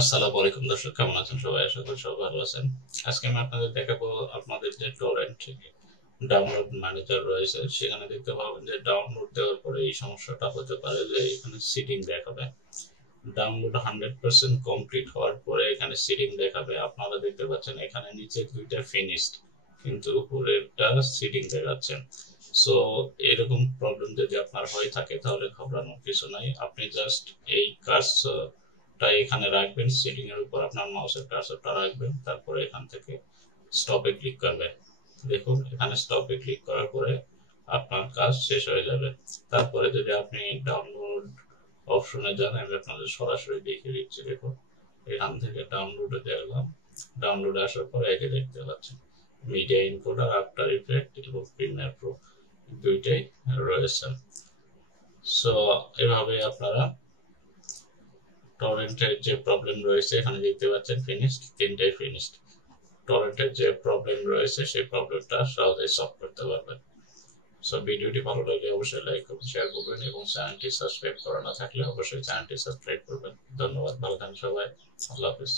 আসসালামু আলাইকুম দর্শক, কেমন আছেন সবাই? আশা করি সবাই ভালো আছেন। আজকে আমি আপনাদের দেখাবো আপনাদের যে টরেন্ট ডাউনলোড ম্যানেজার রয়েছে, সেখানে দেখতে পাবেন যে ডাউনলোড দেওয়ার পরে এই সমস্যাটা হতে পারে যে এখানে সিটিং দেখাবে। ডাউনলোড 100% কমপ্লিট হওয়ার পরে এখানে সিটিং দেখাবে। আপনারা দেখতে পাচ্ছেন এখানে নিচে দুইটা ফিনিশড, কিন্তু উপরেরটা সিটিং দেখাচ্ছে। সো এরকম প্রবলেম যদি আপনার হয়ে থাকে তাহলে ঘবরানোর কিছু নাই। আপনি জাস্ট এই কার্সরটা এখানে রাখবেন, সিটিং এর উপর আপনার মাউসের কার্সরটা রাখবেন, তারপরে এখান থেকে স্টপে ক্লিক করবেন। দেখুন এখানে স্টপে ক্লিক করার পরে আপনার কাজ শেষ হয়ে যাবে। তারপরে যদি আপনি ডাউনলোড অপশনে যান, আমি আপনাদের সরাসরি দেখিয়ে দিচ্ছি। দেখুন এখান থেকে ডাউনলোডে দেখলাম, ডাউনলোডে আসার পরে এই যে দেখতে পাচ্ছেন মিডিয়া ইনকোডার, আফটার ইফেক্ট এবং প্রিমিয়ার প্রো দুইটাই রয়েছে। সো এভাবে আপনারা টরেন্টের যে প্রবলেম রয়েছে, এখানে দেখতে পাচ্ছেন ফিনিশড, তিনটাই ফিনিশড। টরেন্টের যে প্রবলেম রয়েছে সেই প্রবলেমটা সহজেই সলভ করতে পারবেন। সো ভিডিওটি ভালো লাগলে অবশ্যই লাইক করবেন, শেয়ার করবেন এবং চ্যানেলটি সাবস্ক্রাইব করা না থাকলে অবশ্যই চ্যানেলটি সাবস্ক্রাইব করবেন। ধন্যবাদ, ভালো থাকেন সবাই। আল্লাহ হাফিজ।